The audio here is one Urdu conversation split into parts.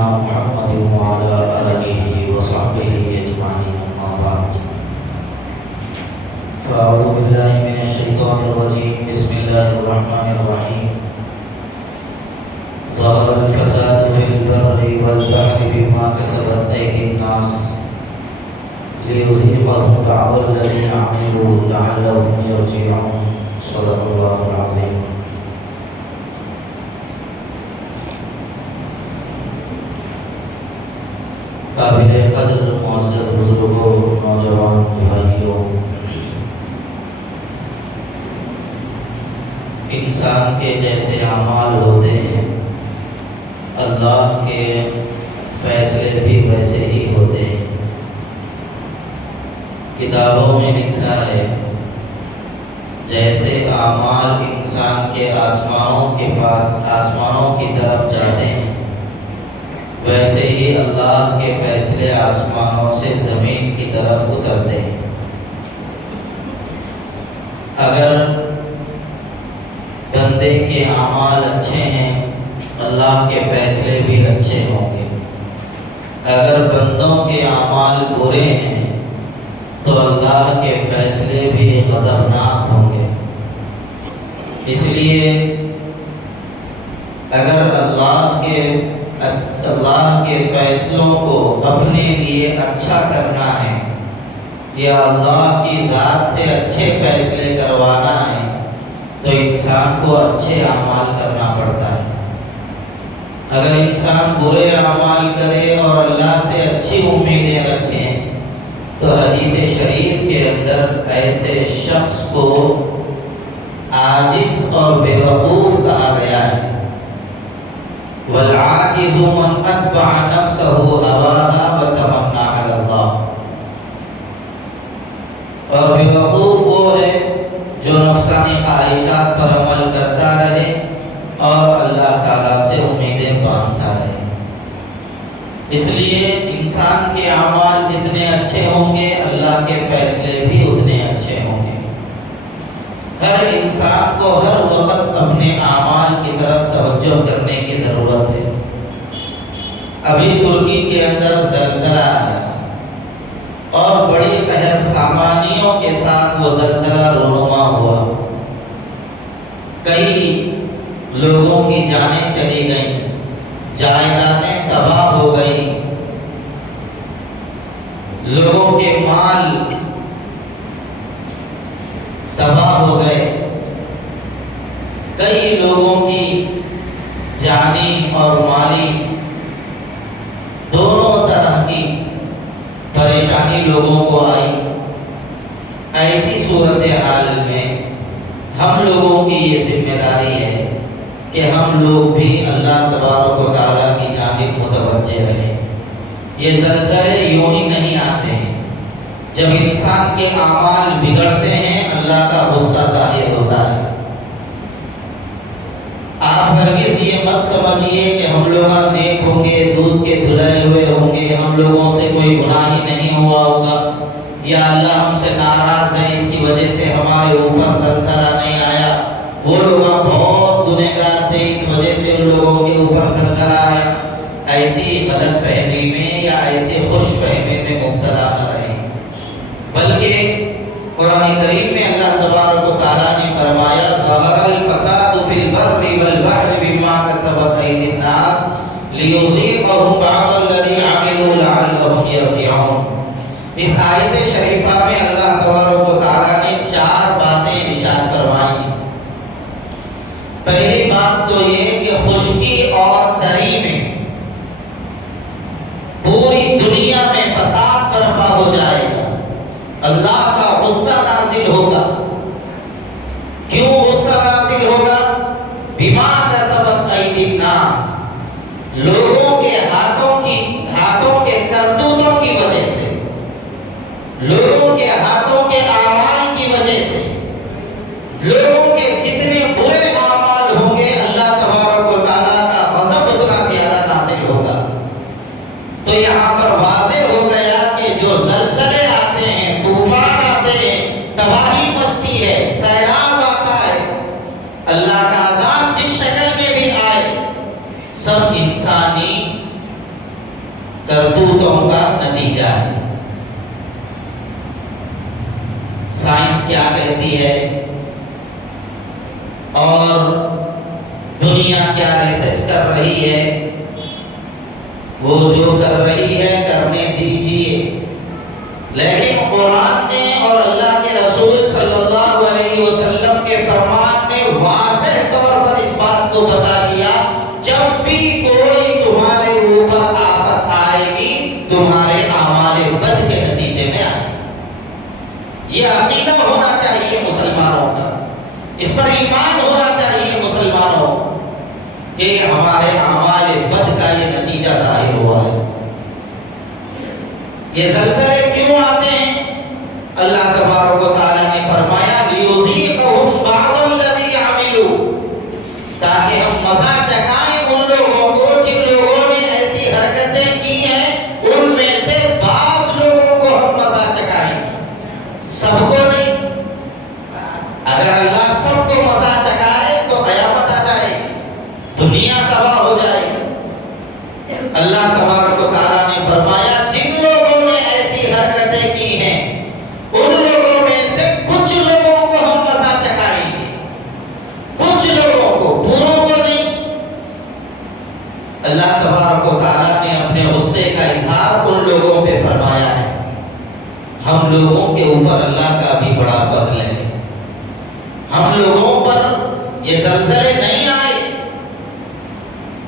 سيدنا محمد وعلى آله وصحبه أجمعين أما بعد فأعوذ بالله من الشيطان الرجيم بسم الله الرحمن الرحيم ظهر الفساد في البر والبحر بما كسبت أيدي الناس ليذيقهم بعض الذي عملوا لعلهم يرجعون صدق الله العظيم. قابل قدر معزز بزرگوں، نوجوان بھائیوں، انسان کے جیسے اعمال ہوتے ہیں اللہ کے فیصلے بھی ویسے ہی ہوتے ہیں. کتابوں میں لکھا ہے جیسے اعمال انسان کے آسمانوں کی طرف جاتے ہیں ویسے ہی اللہ کے فیصلے آسمانوں سے زمین کی طرف اترتے ہیں. اگر بندے کے اعمال اچھے ہیں اللہ کے فیصلے بھی اچھے ہوں گے. اگر بندوں کے اعمال برے ہیں تو اللہ کے فیصلے بھی غضبناک ہوں گے. اس لیے اگر اللہ کے فیصلوں کو اپنے لیے اچھا کرنا ہے یا اللہ کی ذات سے اچھے فیصلے کروانا ہے تو انسان کو اچھے اعمال کرنا پڑتا ہے. اگر انسان برے اعمال کرے اور اللہ سے اچھی امیدیں رکھیں تو حدیث شریف کے اندر ایسے شخص کو عاجز اور بیوقوف کہا گیا ہے. والعاجز من اتبع نفسه هواها وتمنى على الله. اور بیوقوف وہ ہے جو نفسانی خواہشات پر عمل کرتا رہے اور اللہ تعالیٰ سے امیدیں باندھتا رہے. اس لیے انسان کے اعمال جتنے اچھے ہوں گے اللہ کے فیصلے بھی اتنے اچھے ہوں گے. ہر انسان کو ہر وقت اپنے اعمال کی طرف توجہ کرنے کی ضرورت ہے. ابھی ترکی کے اندر زلزلہ آیا اور بڑی قہر سامانیوں کے ساتھ وہ زلزلہ رونما ہوا. کئی لوگوں کی جانیں چلی گئیں، جائیدادیں تباہ ہو گئی، لوگوں کے مال تباہ ہو گئے. کئی لوگوں کی جانی اور مالی دونوں طرح کی پریشانی لوگوں کو آئی. ایسی صورتحال میں ہم لوگوں کی یہ ذمہ داری ہے کہ ہم لوگ بھی اللہ تبارک و تعالیٰ کی جانب متوجہ رہیں. یہ زلزلے یوں ہی نہیں آتے ہیں. جب انسان کے اعمال بگڑتے ہیں اللہ کا غصہ ظاہر ہوتا ہے. آپ ہرگز یہ مت سمجھیے کہ ہم لوگ نیک ہوں گے، دودھ کے دھلائے ہوئے ہوں گے، ہم لوگوں سے کوئی گناہ ہی نہیں ہوا ہوگا یا اللہ ہم سے ناراض ہے اس کی وجہ سے ہمارے اوپر زلزلہ نہیں آیا. وہ لوگ بہت گنہگار تھے اس وجہ سے ان لوگوں کے اوپر زلزلہ آیا. ایسی غلط فہمی میں یا ایسی خوش فہمی میں مبتلا نہ رہیں، بلکہ قرآن کریم میں اللہ تبارک و تعالیٰ نے فرمایا ظہر الفساد فی البر والبحر بما کسبت ایدی الناس لیذیقہم بعض الذی عملوا لعلہم یرجعون. اس آیت شریفہ میں اللہ تبارک و تعالیٰ نے 4 باتیں ارشاد فرمائی. پہلی بات تو یہ کہ خشکی اور تری میں پوری دنیا میں فساد برپا ہو جائے گا، اللہ کا غصہ نازل ہوگا. کیوں غصہ نازل ہوگا؟ بما کسبت ایدی الناس، لوگوں کے ہاتھوں کے کرتوتوں کی وجہ سے، لوگوں کے ہاتھوں کے اعمال کی وجہ سے، لوگوں کے جتنے برے اعمال ہوں گے اللہ تبارک و تعالیٰ کا غضب اتنا زیادہ نازل ہوگا. تو یہاں پر واضح ہو گیا کہ جو زلزلے آتے ہیں، طوفان آتے ہیں، تباہی مچتی ہے، سیلاب آتا ہے، اللہ کا عذاب جس شکل میں بھی آئے، سب انسانی کرتوتوں کا نتیجہ ہے۔ سائنس کیا کہتی ہے اور دنیا کیا ریسرچ کر رہی ہے، وہ جو کر رہی ہے کرنے دیجیے، لیکن قرآن نے اور اللہ کے رسول صلی اللہ علیہ وسلم کے فرمان نے واضح طور پر اس بات کو بتا دیا، جب بھی کوئی تمہارے اوپر آفت آئے گی تمہارے اعمال بد کے نتیجے میں آئے گی۔ یہ عقیدہ ہونا چاہیے مسلمانوں کا، اس پر ایمان ہونا چاہیے مسلمانوں کہ ہمارے اعمال بد کا یہ نتیجہ ظاہر ہوا ہے۔ یہ زلزلے کیوں آتے ہیں؟ اللہ تبارک و تعالیٰ نے فرمایا لِيُذِيقَهُمْ بَعْضَ الَّذِي عَمِلُوا، تاکہ ہم مزہ چکائیں ان لوگوں کو جن لوگوں نے ایسی حرکتیں کی ہیں، ان میں سے بعض لوگوں کو ہم مزہ چکائیں، سب کو نہیں۔ اگر اللہ سب کو مزہ چکائے تو قیامت آ جائے گی، دنیا تباہ ہو جائے گی۔ اللہ تبارک و تعالیٰ نے فرمایا جن لوگوں نے ایسی حرکتیں کی ہیں ان لوگوں میں سے کچھ لوگوں کو ہم مزہ چکائیں گے، کچھ لوگوں کو، پوروں کو نہیں۔ اللہ تبارک و تعالیٰ نے اپنے غصے کا اظہار ان لوگوں پہ فرمایا ہے۔ ہم لوگوں کے اوپر اللہ کا بھی بڑا فضل ہے، ہم لوگوں پر یہ زلزلے نہیں آئے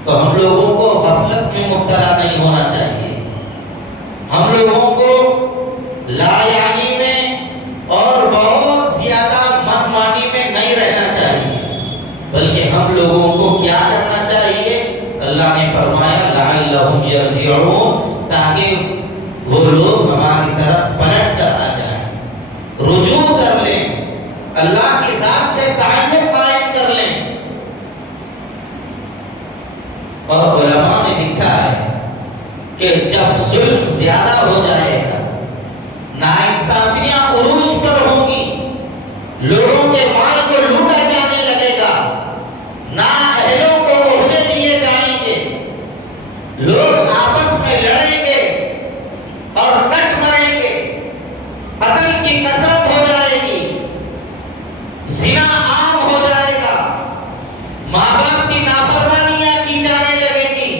تو ہم لوگوں کو غفلت میں مبتلا نہیں ہونا چاہیے، ہم لوگوں کو لا یعنی میں اور بہت زیادہ من مانی میں نہیں رہنا چاہیے، بلکہ ہم لوگوں کو کیا کرنا چاہیے؟ اللہ نے فرمایا لعلہم یرجعون، تاکہ وہ لوگ ہماری طرف پلٹ کر آ جائیں، رجوع کر لیں، اللہ کی ذات سے تعلق قائم کر لیں۔ اور علماء نے لکھا ہے کہ جب ظلم زیادہ ہو جائے گا، ناانصافیاں عروج پر ہوں گی، لوگوں کے مال کو لوٹا جانے لگے گا، نااہلوں کو عہدے دیے جائیں گے، لوگ آپس میں لڑیں گے اور کٹ مریں گے، قتل کی کثرت ہو جائے گی، زنا عام ہو جائے گا، ماں باپ کی نافرمانیاں کی جانے لگے گی،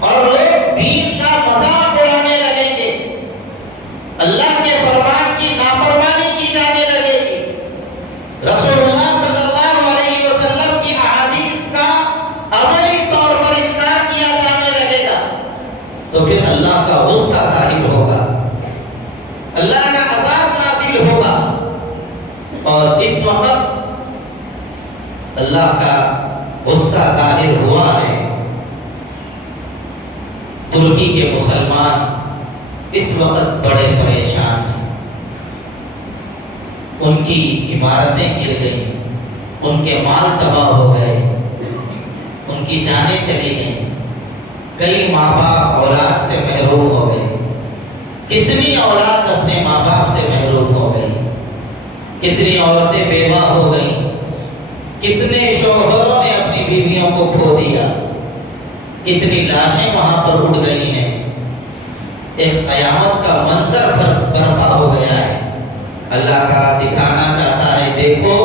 اور لوگ دین کا مذاق اڑانے لگیں گے، اللہ کے فرمان کی نافرمانی کی جانے لگے گی، رسول اللہ صلی اللہ علیہ وسلم کی احادیث کا عملی طور پر انکار کیا جانے لگے گا، تو پھر اللہ کا غصہ ظاہر ہوگا، اللہ کا عذاب نازل ہوگا۔ اور اس وقت اللہ کا غصہ ظاہر ہوا ہے، ترکی کے مسلمان اس وقت بڑے پریشان ہیں، ان کی عمارتیں گر گئیں، ان کے مال تباہ ہو گئے، ان کی جانیں چلی گئیں، کئی ماں باپ اولاد سے محروم ہو گئے، کتنی اولاد اپنے ماں باپ سے محروم ہو گئی، کتنی عورتیں بیوہ ہو گئیں، کتنے شوہروں نے اپنی بیویوں کو کھو دیا، کتنی لاشیں وہاں پر اڑ گئی ہیں، ایک قیامت کا منظر برپا ہو گیا ہے۔ اللہ تعالیٰ دکھانا چاہتا ہے دیکھو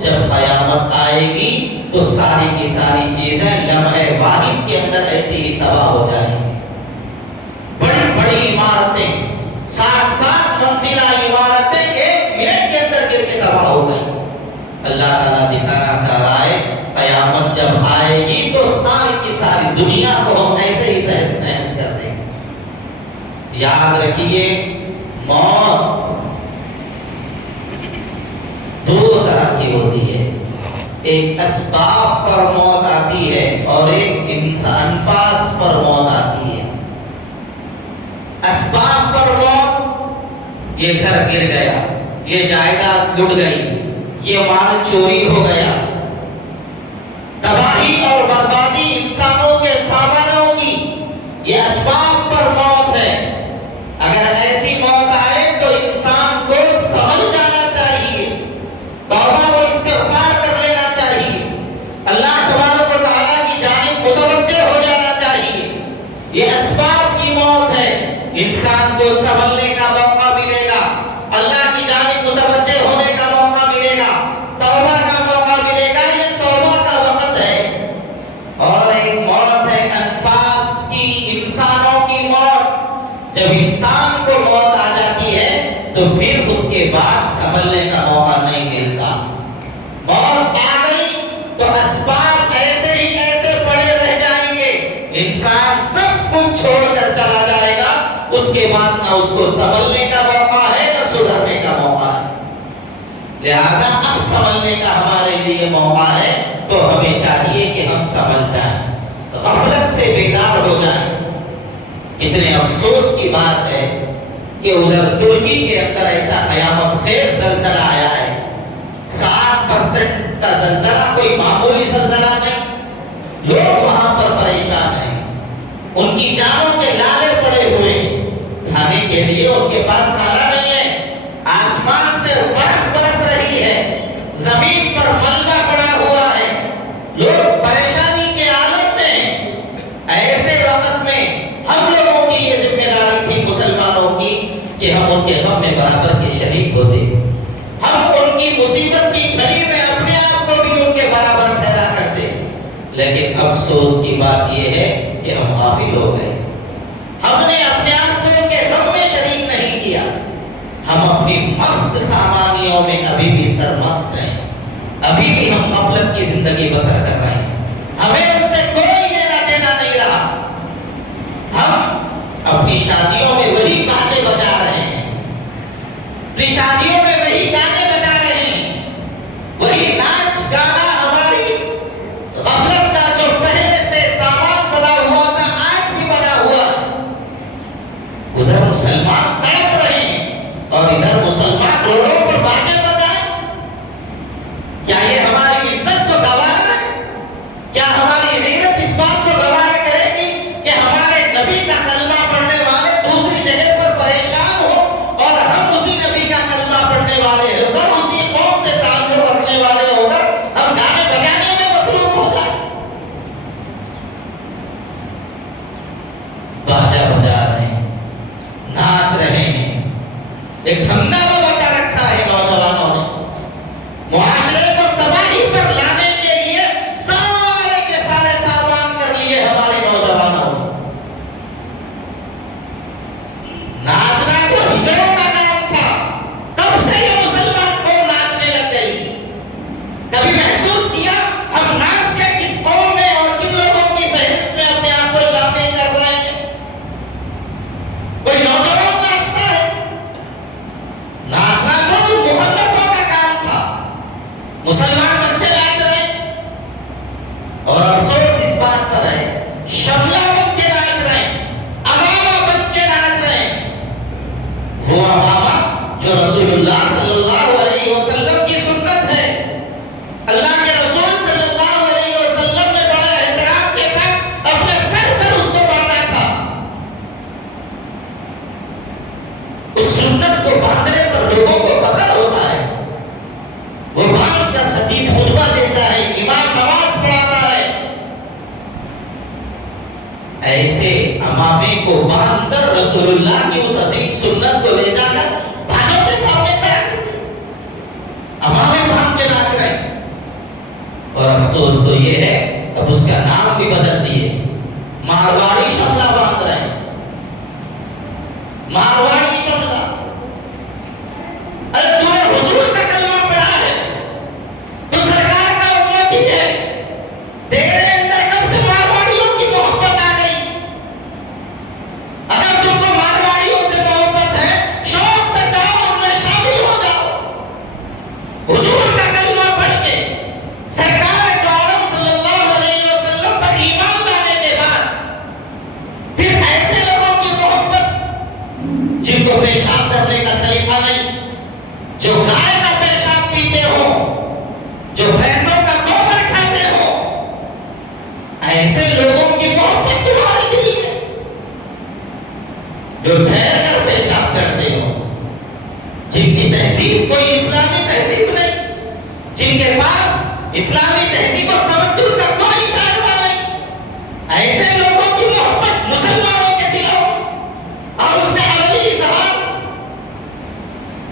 جب قیامت آئے گی تو ساری کی ساری چیزیں لمحے واحد کے اندر ایسی ہی تباہ ہو جائیں گی، بڑی بڑی عمارتیں، 7 منزلہ عمارتیں 1 منٹ کے اندر گر کے تباہ ہو گئی۔ اللہ تعالیٰ دکھانا چاہ رہا ہے قیامت جب آئے گی تو ساری کی ساری دنیا کو ہم ایسے ہی تہس نہس کر دیں گے۔ یاد رکھیے موت 2 طرح کی ہوتی ہے، ایک اسباب پر موت آتی ہے اور ایک انفاس پر موت آتی ہے۔ اسباب پر موت، یہ گھر گر گیا، یہ جائیداد لٹ گئی، یہ مال چوری ہو گیا، تباہی اور بربادی انسانوں کے سامانوں کی، یہ اسباب پر موت ہے۔ اگر ایسی موت آئے تو انسان کو سمجھ جانا چاہیے، توبہ و استغفار کر لینا چاہیے، اللہ تبارک و تعالیٰ کی جانب متوجہ ہو جانا چاہیے، کے بعد نہ اس کو سنبھلنے کا موقع ہے نہ سدھرنے کا موقع ہے. لہذا اب سنبھلنے کا ہمارے لیے موقع ہے تو ہمیں چاہیے کہ ہم سنبھل جائیں, غفلت سے بیدار ہو جائیں. کتنے افسوس کی بات ہے کہ ادھر ترکی کے اندر ایسا قیامت خیز زلزلہ آیا ہے. 7% کا زلزلہ کوئی معمولی زلزلہ نہیں. لوگ وہاں پر پریشان ہیں, ان کی جانوں کے لالے پڑے ہوئے ہیں, کھانے کے لیے ان کے پاس کھانا نہیں ہے. آسمان سے برف برس رہی ہے, زمین پر ملبہ پڑا ہوا ہے, لوگ پریشانی کے عالم میں ہیں. ایسے وقت میں ہم لوگوں کی یہ ذمہ داری تھی مسلمانوں کی کہ ہم ان کے غم میں برابر کے شریک ہوتے, ہم ان کی مصیبت کی گھڑی میں اپنے آپ کو بھی ان کے برابر ٹھہرا کرتے. لیکن افسوس کی بات یہ ہے کہ ہم غافل ہو گئے, ہم نے اپنے آپ کو ان کے غم میں شریک نہیں کیا. ہم اپنی مست سامانیوں میں ابھی بھی سرمست ہیں, ابھی بھی ہم غفلت کی زندگی بسر کر رہے ہیں, ہمیں ان سے کوئی لینا دینا نہیں رہا. ہم اپنی شادیوں میں وہی باتیں بجا رہے ہیں, اپنی شادیوں میں وہی گانے بجا رہے ہیں, وہی ناچ گانا ہماری غفلت کا جو پہلے سے سامان بنا ہوا تھا آج بھی بنا ہوا. ادھر مسلمان تڑپ رہے ہیں اور ادھر مسلمان روڈوں پر باجے بجائیں. کیا یہ ہماری عزت کو گوارا ہے؟ کیا ہماری غیرت اس بات کو گوارا کرے گی کہ ہمارے نبی کا کلمہ پڑھنے والے دوسری جگہ پر پریشان ہو اور ہم اسی نبی کا کلمہ پڑھنے والے ہو کر, اسی قوم سے تعلق رکھنے والے ہو کر ہم گانے بجانے میں مصروف ہو جائیں؟ باجا بجا رہے ہیں, ناچ رہے ہیں, ایک ہنگامہ مچا رکھا ہے نوجوانوں نے. معاشرے کو تباہی پر لانے کے لیے سارے کے سارے سامان کر لیے ہمارے نوجوانوں نے. ناچنا تو ہجڑوں کا نام تھا, کب سے یہ مسلمان قوم ناچنے لگ گئی؟ کبھی محسوس کیا ہم ناچ کے کس قوم میں اور کن لوگوں کی فہرست میں اپنے آپ کو شامل کر رہے ہیں؟ کوئی نوجوان ناچتا ہے؟ ناچنا تو محمدوں کا کام تھا. مسلمان بچے ناچ رہے ہیں اور افسوس اس بات پر ہے شملہ بن کے ناچ رہے ہیں, امامہ بن کے ناچ رہے ہیں. وہ امامہ جو رسول اللہ صلی اللہ علیہ وسلم کی سنت ہے, اللہ کے رسول صلی اللہ علیہ وسلم نے بڑے احترام کے ساتھ اپنے سر پر اس کو باندھا تھا. اس سنت کو باندھنے پر لوگوں کو فخر ہوتا ہے, وہ باندھ کر خطیب خطبہ دیتا ہے, امام نماز پڑھاتا ہے. ایسے امامے کو باندھ کر رسول اللہ کی اس عظیم سنت کو لے جا کر بھاجوں کے سامنے کھڑا کرتے, امامے باندھ کے ناچ رہے ہیں. اور افسوس تو یہ ہے اب اس کا نام بھی بدل دیے, مارواڑی شملہ باندھ رہے ہیں, مارواڑی شملہ. ارے تو نے حضور کا کلمہ پڑھا ہے, تو سرکار کا امتی ہے, تیرے اندر کب سے مارواڑیوں کی محبت آ گئی؟ اگر تم کو مارواڑیوں سے محبت ہے, شوق سے جاؤ ان میں شامل ہو جاؤ. حضور کا کلمہ پڑھ کے سرکار دو عالم صلی اللہ علیہ وسلم پر ایمان لانے کے بعد پھر ایسے لوگوں کی محبت جن کو پیشاب کرنے کا سلیقہ نہیں, جو گائے کا پیشاب پیتے ہو, جو بھینسوں کا گوبر کھاتے ہو, ایسے لوگوں کی محبت تمہارے دل میں, جو ٹھہر کر پیشاب کرتے ہو, جن کی تہذیب کوئی اسلامی تہذیب نہیں, جن کے پاس اسلامی تہذیب اور تمدن کا کوئی شائبہ نہیں, ایسے لوگوں کی محبت مسلمانوں کے دلوں اور اس میں عملی اظہار.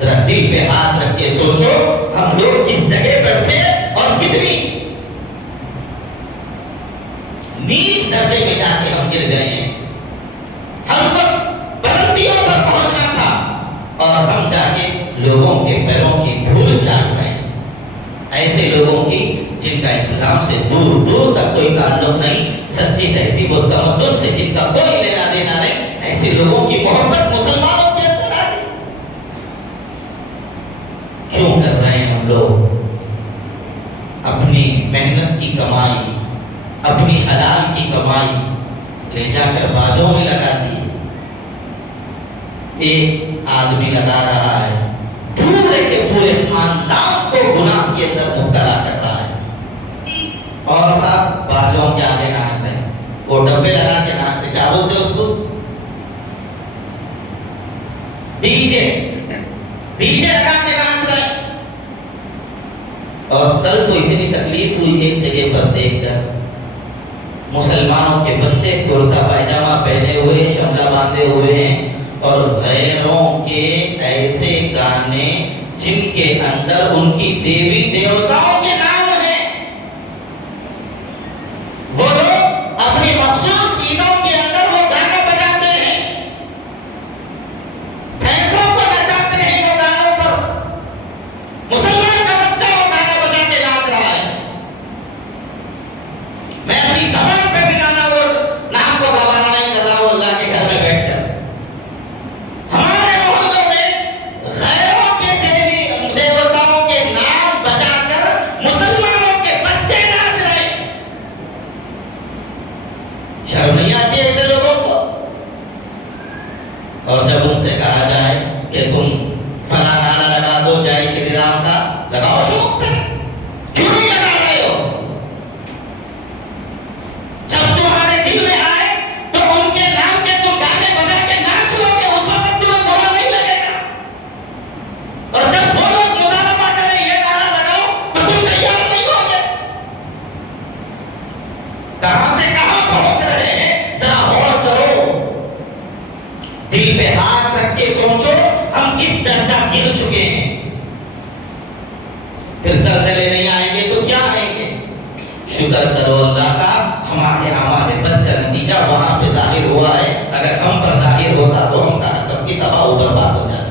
ذرا دل پہ ہاتھ رکھ کے سوچو ہم لوگ کس جگہ پر تھے اور کتنی نیچ درجے میں جا کے ہم گر گئے ہیں. ہم کو بلندیوں پر پہنچنا تھا اور ہم جا کے لوگوں کے پیروں کی دھول چاٹ رہے ہیں. ایسے لوگوں کی جن کا اسلام سے دور دور تک کوئی تعلق نہیں, سچی تہذیب و تمدن سے جن کا کوئی لینا دینا نہیں, ایسے لوگوں کی محبت مسلمانوں کے اندر آ گئی. کیوں کر رہے ہیں ہم لوگ؟ اپنی محنت کی کمائی، اپنی حلال کی کمائی لے جا کر بازوں میں لگا دی. ایک آدمی لگا رہا ہے، پورے کے پورے خاندان کو گناہ کے اندر مبتلا کر رہا ہے. اور صاحب بازوں کے آگے ناچ رہے ہیں، وہ ڈبے لگا کے ناچتے، کیا بولتے اس کو؟ ڈی جے لگا کے ناچ رہے ہیں. اور کل تو اتنی تکلیف ہوئی ایک جگہ پر دیکھ کر، مسلمانوں کے بچے کرتا پائجامہ پہنے ہوئے، شملہ باندھے ہوئے ہیں، اور غیروں کے ایسے گانے جن کے اندر ان کی دیوی دیوتاؤں کے نام ہیں. وہ لوگ اپنی مخصوص عیدوں کے اندر وہ گانا بجاتے ہیں، بھینسوں کو نچاتے ہیں وہ گانوں پر. مسلمان کا بچہ وہ گانا بجا کے ناچ رہا ہے. میں اپنی زبان پہ بھی گانا اور نام کو گوارا نہیں کر رہا ہوں اللہ کے گھر میں بیٹھ کر. ہمارے محلوں میں غیروں کے دیوی دیوتاؤں کے نام بجا کر مسلمانوں کے بچے ناچ رہے ہیں. شرم نہیں آتی ایسے لوگوں کو؟ اور جب ان سے کہا جائے کہ تم فلاں گانا لگا دو جے شری رام کا، لگاؤ شوق سے، کیوں نہیں لگا رہے ہو؟ جب تمہارے دل میں آئے تو ان کے نام کے تم گانے بجا کے ناچ لو گے، اس وقت تمہیں برا نہیں لگے گا. اور جب وہ لوگ مطالبہ کریں یہ گانا لگاؤ تو تم تیار نہیں ہوگے. کہاں سے کہاں پہنچ رہے ہیں ذرا غور کرو. دل پہ ہاتھ رکھ کے سوچو ہم کس درجہ گر چکے ہیں. پھر زلزلے نہیں آئیں گے تو کیا آئیں گے؟ شکر کرو اللہ کا، ہمارے اعمال بد کا نتیجہ وہاں پہ ظاہر ہوا ہے. اگر ہم پر ظاہر ہوتا تو ہم کب کی تباہ و برباد ہو جاتے.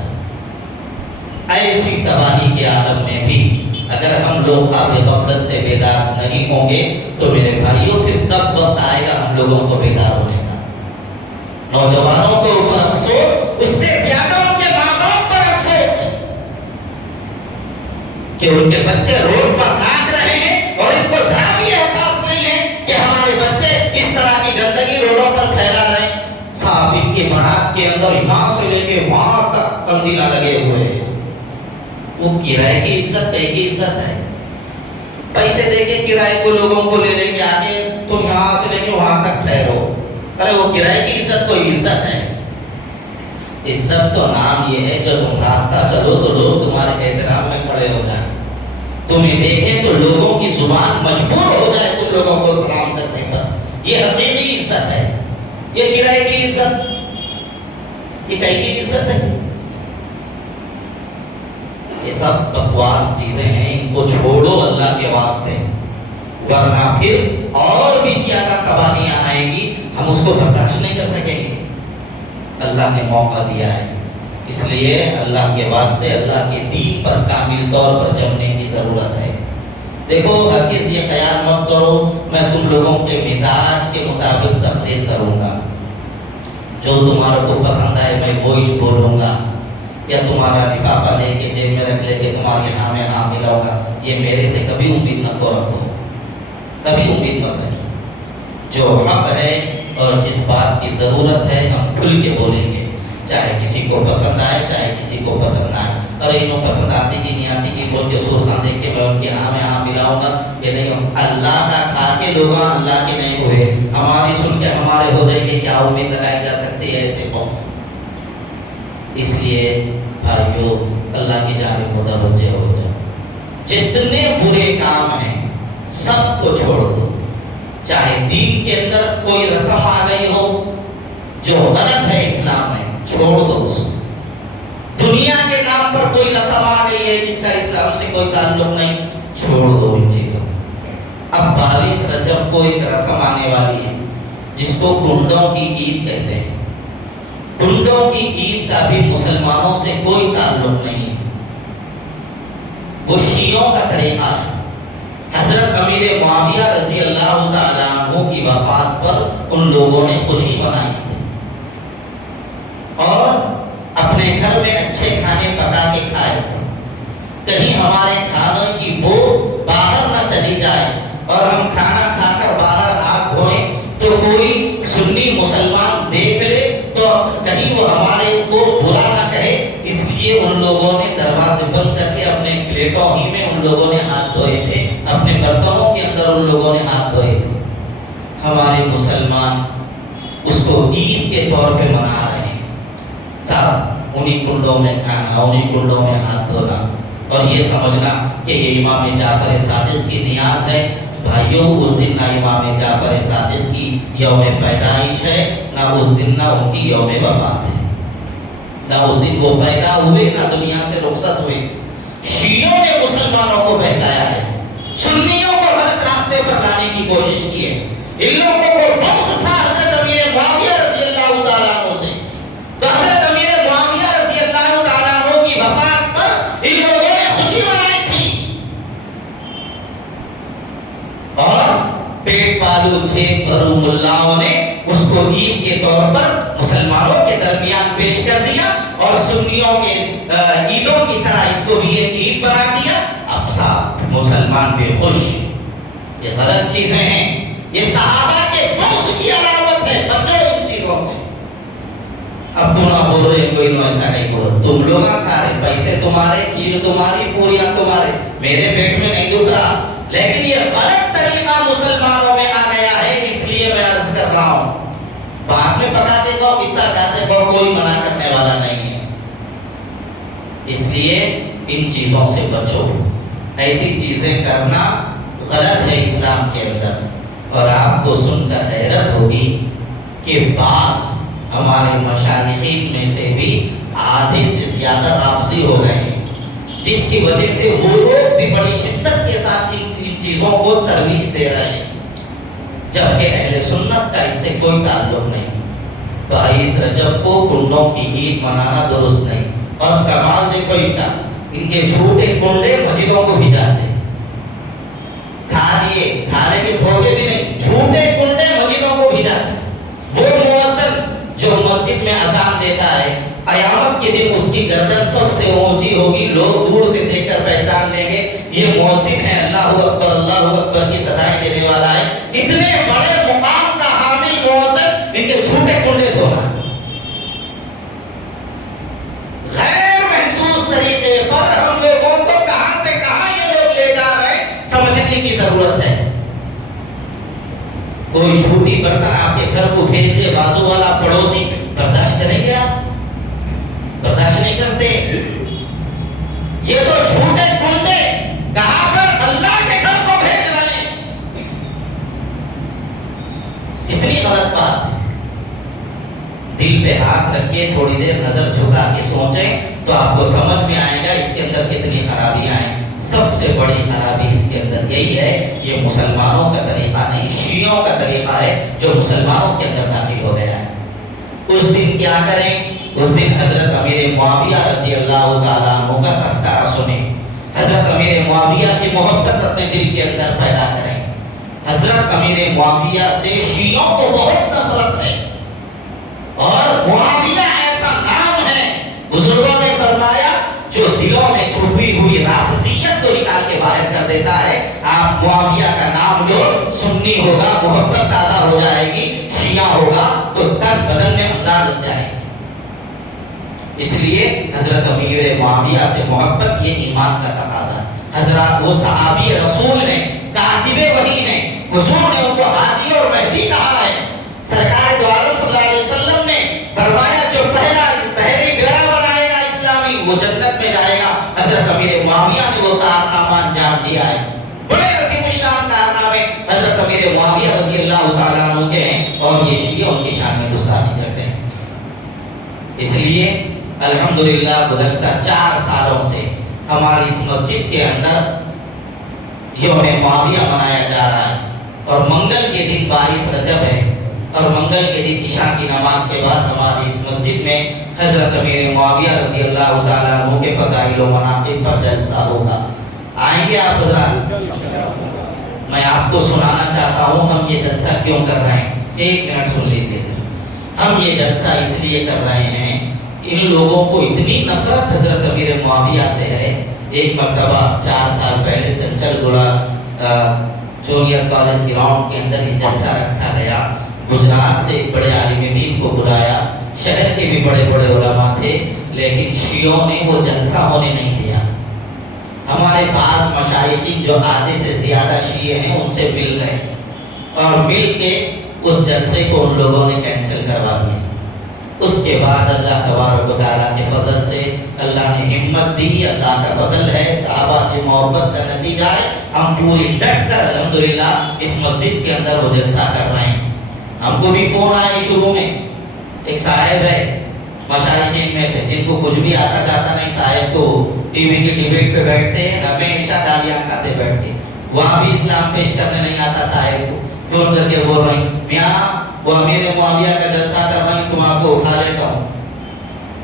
ایسی تباہی کے عالم میں بھی اگر ہم لوگ خواب غفلت سے بیدار نہیں ہوں گے تو میرے بھائیوں پھر کب وقت آئے گا ہم لوگوں کو بیدار ہونے کا؟ نوجوانوں کے اوپر افسوس، اس سے زیادہ ان کے ماں باپ پر افسوس ہے کہ ان کے بچے روڈ پر ناچ رہے ہیں اور ان کو ذرا بھی احساس نہیں ہے کہ ہمارے بچے اس طرح کی گندگی روڈوں پر پھیلا رہے ہیں. صاحب ان کے بارات کے اندر یہاں سے لے کے وہاں تک قندیلہ لگے ہوئے ہیں. وہ کرائے کی عزت کہیں کی عزت ہے؟ پیسے دے کے کرائے کو لوگوں کو لے کے آگے تم یہاں سے لے کے وہاں تک ٹھہرو. ارے وہ کرائے کی عزت کوئی عزت ہے؟ عزت تو نام یہ ہے جب تم راستہ چلو تو لوگ تمہارے احترام میں کھڑے ہو جائیں، تمہیں دیکھیں تو لوگوں کی زبان مجبور ہو جائے تم لوگوں کو سلام کرنے پر. یہ حقیقی عزت ہے. یہ کرائے کی عزت، یہ کہیں کی عزت ہے؟ یہ سب بکواس چیزیں ہیں، ان کو چھوڑو اللہ کے واسطے، ورنہ پھر اور بھی زیادہ تباہیاں آئیں گی، ہم اس کو برداشت نہیں کر سکیں گے. اللہ نے موقع دیا ہے، اس لیے اللہ کے واسطے اللہ کے دین پر کامل طور پر جمنے کی ضرورت ہے. دیکھو ہرگز یہ خیال مت کرو میں تم لوگوں کے مزاج کے مطابق تقریر کروں گا، جو تمہارے کو پسند آئے میں وہی بولوں گا، یا تمہارا لفافہ لے کے جیب میں رکھ لے کے تمہارے ہاں میں ہاں ملاؤں گا. یہ میرے سے کبھی امید نہ کو رکھو، کبھی امید مت رکھو. جو حق ہے اور جس بات کی ضرورت ہے ہم کھل کے بولیں گے، چاہے کسی کو پسند آئے چاہے کسی کو پسند نہ آئے. اور انہوں پسند آتی کی نہیں آتی کی بول کے صورتیں دیکھ کے میں ان کی ہاں میں ہاں ملاؤں گا، یہ نہیں. ہم اللہ کا کھا کے لوگ اللہ کے نہیں ہوئے، ہماری سن کے ہمارے ہو جائے گی، کیا امید لگائی جا سکتی ہے ایسے قوم سے؟ اس لیے بھائیو اللہ کی جانب متوجہ ہو جاؤ. جتنے برے کام ہیں سب کو چھوڑ دو. چاہے دین کے اندر کوئی رسم آ گئی ہو جو غلط ہے اسلام میں، چھوڑ دو اس کو. دنیا کے نام پر کوئی رسم آ گئی ہے جس کا اسلام سے کوئی تعلق نہیں، چھوڑ دو ان چیزوں. اب 22 رجب کو ایک رسم آنے والی ہے جس کو کنڈوں کی عید کہتے ہیں. کنڈوں کی عید کا بھی مسلمانوں سے کوئی تعلق نہیں ہے، وہ شیعوں کا طریقہ ہے. حضرت امیر معاویہ رضی اللہ تعالیٰ عنہ کی وفات پر ان لوگوں نے خوشی منائی تھی. اور ہم کھانا کھا کر باہر ہاتھ دھوئیں تو کوئی سنی مسلمان دیکھ لے تو کہیں وہ ہمارے کو برا نہ کہے، اس لیے ان لوگوں نے دروازے بند کر کے اپنے پلیٹوں ہی میں ان لوگوں نے ہاتھ دھوئے تھے، اپنے برتنوں کے اندر ان لوگوں نے ہاتھ دھوئے تھے۔ ہمارے مسلمان اس کو عید کے طور پہ منا رہے ہیں، صاحب انہی کنڈوں میں کھانا، انہی کنڈوں میں ہاتھ دھونا، اور یہ سمجھنا کہ یہ امام جعفر صادق کی نیاز ہے۔ بھائیوں، اس دن نہ امام جعفر صادق کی یوم پیدائش ہے، نہ اس دن نہ ان کی یوم وفات ہے، نہ اس دن وہ پیدا ہوئے نہ دنیا سے رخصت ہوئے۔ شیعوں نے مسلمانوں کو بہکایا ہے، سنیوں کو غلط راستے پر لانے کی کوشش کی ہے۔ ان لوگوں کو بغض تھا حضرت امیر معاویہ رضی اللہ تعالیٰ عنہ سے، تو حضرت امیر معاویہ رضی اللہ تعالیٰ عنہ کی وفات پر ان لوگوں نے خوشی منائی تھی، اور پیٹ پالو چھیک بھرو ملاؤں نے اس کو عید کے طور پر مسلمانوں کے درمیان پیش کر دیا، اور سنیوں کے عیدوں کی طرح اس کو بھی ایک عید بنا دیا۔ اب صاحب مسلمان بے خوش، یہ غلط چیزیں ہیں، یہ صحابہ کے بغض کی علامت ہے، بچو ان چیزوں سے۔ اب تو نہ بول رہے کوئی نو ایسا نہیں بول، تم لوگ کھا رہے، پیسے تمہارے، کھیر تمہاری، پوریاں تمہارے، میرے پیٹ میں نہیں دکھ رہا، لیکن یہ غلط طریقہ مسلمانوں میں آ گیا ہے، اس لیے میں عرض کر رہا ہوں۔ بعد میں پکا دیتا ہوں، کتنا کھاتے ہو، کوئی منع کرنے والا نہیں ہے، اس لیے ان چیزوں سے بچو۔ ایسی چیزیں کرنا غلط ہے اسلام کے اندر۔ اور آپ کو سن کر حیرت ہوگی کہ بعض ہمارے مشائخین میں سے بھی آدھے سے زیادہ رافضی ہو گئے ہیں، جس کی وجہ سے وہ لوگ بھی بڑی شدت کے ساتھ ان چیزوں کو ترویج دے رہے ہیں، جبکہ اہل سنت کا اس سے کوئی تعلق نہیں۔ 22 رجب کو کنڈوں کی عید منانا درست نہیں، اور کمال دیکھو ان کے جھوٹے کنڈے مسجدوں کو بھجاتے، کھانے کے دھوگے بھی نہیں، جھوٹے کنڈے مسجدوں کو بھجاتے۔ وہ مؤذن جو مسجد میں اذان دیتا ہے، قیامت کے دن اس کی گردن سب سے اونچی ہوگی، لوگ دور سے دیکھ کر پہچان لیں گے یہ مؤذن ہے، اللہ اکبر کی صدائیں دینے والا ہے۔ اتنے بڑے مقام کا حامل مؤذن، ان کے جھوٹے کنڈے دھونا، غیر محسوس طریقے پر ہم لوگوں کو کہاں سے کہاں یہ لوگ لے جا رہے ہیں، سمجھنے کی ضرورت ہے۔ کوئی جھوٹی برتن آپ کے گھر کو بھیج دے، بازو والا پڑوسی، برداشت کریں گے آپ؟ برداشت نہیں کرتے۔ یہ تو جھوٹے کنڈے کہاں پر اللہ کے گھر کو بھیج رہے ہیں، کتنی غلط بات ہے۔ دل پہ ہاتھ رکھ کے تھوڑی دیر نظر جھکا کے سوچیں تو آپ کو سمجھ میں آئے گا اس کے اندر کتنی خرابیاں ہیں۔ سب سے بڑی خرابی اس کے اندر یہی ہے، یہ مسلمانوں کا طریقہ نہیں، شیعوں کا طریقہ ہے جو مسلمانوں کے اندر داخل ہو گیا ہے۔ اس دن کیا کریں؟ اس دن حضرت امیر معاویہ رضی اللہ تعالیٰ عنہ کا تذکرہ سنیں، حضرت امیر معاویہ کی محبت اپنے دل کے اندر پیدا کریں۔ حضرت امیر معاویہ سے شیعوں کو بہت نفرت ہے، اور معاویہ ایسا نام ہے، بزرگوں نے فرمایا جو دلوں میں چھپی ہوئی رافضیت کو نکال کے باہر کر دیتا ہے۔ آپ معاویہ کا نام لو، سنی ہوگا محبت تازہ ہو جائے گی، شیعہ ہوگا تو تن بدن میں انداز لگ جائے گی۔ اس لیے حضرت امیر معاویہ سے محبت یہ ایمان کا تقاضا ہے۔ حضرات وہ صحابی رسول نے، کاتب وحی نے، حضور نے ان کو ہادی اور مہدی کہا ہے۔ سرکار دو عالم صلی اللہ علیہ وسلم نے فرمایا جو پہری بیڑا بنائے گا اسلامی وہ جنت میں جائے گا۔ حضرت امیر معاویہ نے وہ کارنامہ انجام دیا ہے، بڑے عظیم الشان کارنامے حضرت امیر معاویہ رضی اللہ تعالیٰ عنہ کے ہیں، اور یہ شیعہ ان کی شان میں گستاخی کرتے ہیں۔ اس لیے الحمدللہ گزشتہ 4 سالوں سے ہماری اس مسجد کے اندر یوم معاویہ منایا جا رہا ہے، اور منگل کے دن 22 رجب ہے، اور منگل کے دن عشاء کی نماز کے بعد ہماری اس مسجد میں حضرت امیر معاویہ رضی اللہ تعالیٰ عنہ کے فضائل و مناقب پر جلسہ ہوگا۔ آئیں گے آپ حضرات؟ میں آپ کو سنانا چاہتا ہوں ہم یہ جلسہ کیوں کر رہے ہیں، 1 منٹ سن لیجیے سر۔ ہم یہ جلسہ اس لیے کر رہے ہیں، ان لوگوں کو اتنی نفرت حضرت امیر معاویہ سے ہے۔ ایک مرتبہ 4 سال پہلے چنچل گڑا جونیئر کالج گراؤنڈ کے اندر یہ جلسہ رکھا گیا. گجرات سے ایک بڑے عالم دین کو بلایا, شہر کے بھی بڑے بڑے علماء تھے, لیکن شیعوں نے وہ جلسہ ہونے نہیں دیا. ہمارے بعض مشائخین جو آدھے سے زیادہ شیعہ ہیں ان سے مل گئے اور مل کے اس جلسے کو ان لوگوں نے کینسل کروا دیا. اس کے بعد اللہ تبارک و تعالیٰ کے فضل سے اللہ نے ہمت دی, اللہ کا فضل ہے, صحابہ کی محبت کا نتیجہ ہے. ہم پوری ڈٹ کر الحمدللہ اس مسجد کے اندر وہ جلسہ کر رہے ہیں. ہم کو بھی فون آئے شروع میں, ایک صاحب ہے مشائخین میں سے جن کو کچھ بھی آتا جاتا نہیں, صاحب کو ٹی وی کی ڈیبیٹ پہ بیٹھتے ہیں, ہمیشہ گالیاں کھاتے بیٹھتے, وہاں بھی اسلام پیش کرنے نہیں آتا. صاحب کو فون کر کے بول رہی میاں وہ امیر معاویہ کا جلسہ کر رہی, تم آپ کو اٹھا لیتا ہوں.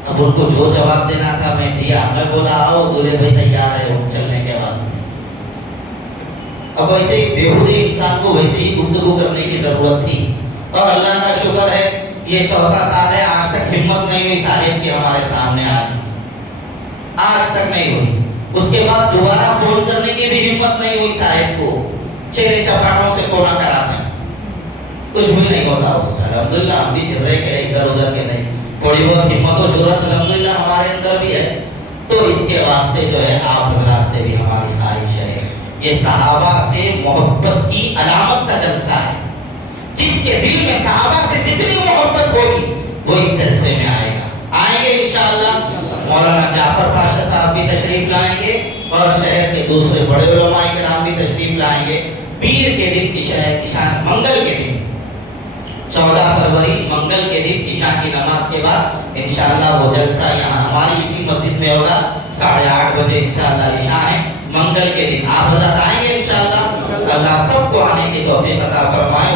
اب ان کو جو جواب دینا تھا میں دیا. میں بولا آؤ دولے بھائی تیار ہے چلنے کے واسطے. اب ویسے ہی بےہودی انسان کو ویسے ہی گفتگو کرنے کی ضرورت تھی, اور اللہ کا شکر ہے یہ 14 سال ہے, آج تک ہمت نہیں ہوئی صاحب کی ہمارے سامنے آنے, آج تک نہیں ہوئی. اس کے بعد دوبارہ فون کرنے کی بھی ہمت نہیں ہوئی صاحب کو, چہرے چپاٹوں سے فون کراتے ہیں, کچھ بھی نہیں ہوتا اس سے. الحمدللہ ہم بھی چل رہے کہ ادھر ادھر کے نہیں, تھوڑی بہت ہمت و جرأت الحمدللہ ہمارے اندر بھی ہے. تو اس کے واسطے جو ہے آپ حضرات سے بھی ہماری خواہش ہے, یہ صحابہ سے محبت کی علامت کا جلسہ ہے. جس کے دل میں صحابہ سے جتنی محبت ہوگی وہ اس جلسے میں آئے گا. آئیں گے انشاءاللہ. مولانا جعفر پاشا صاحب بھی تشریف لائیں گے اور شہر کے دوسرے بڑے علماء کرام بھی تشریف لائیں گے. پیر کے دن منگل کے دن 14 فروری منگل کے دن عشاء کی نماز کے بعد انشاءاللہ وہ جلسہ یہاں ہماری اسی مسجد میں ہوگا. 8:30 بجے انشاءاللہ عشاء ہے منگل کے دن. آپ حضرات آئیں گے انشاءاللہ. اللہ سب کو آنے کی توفیق عطا فرمائے.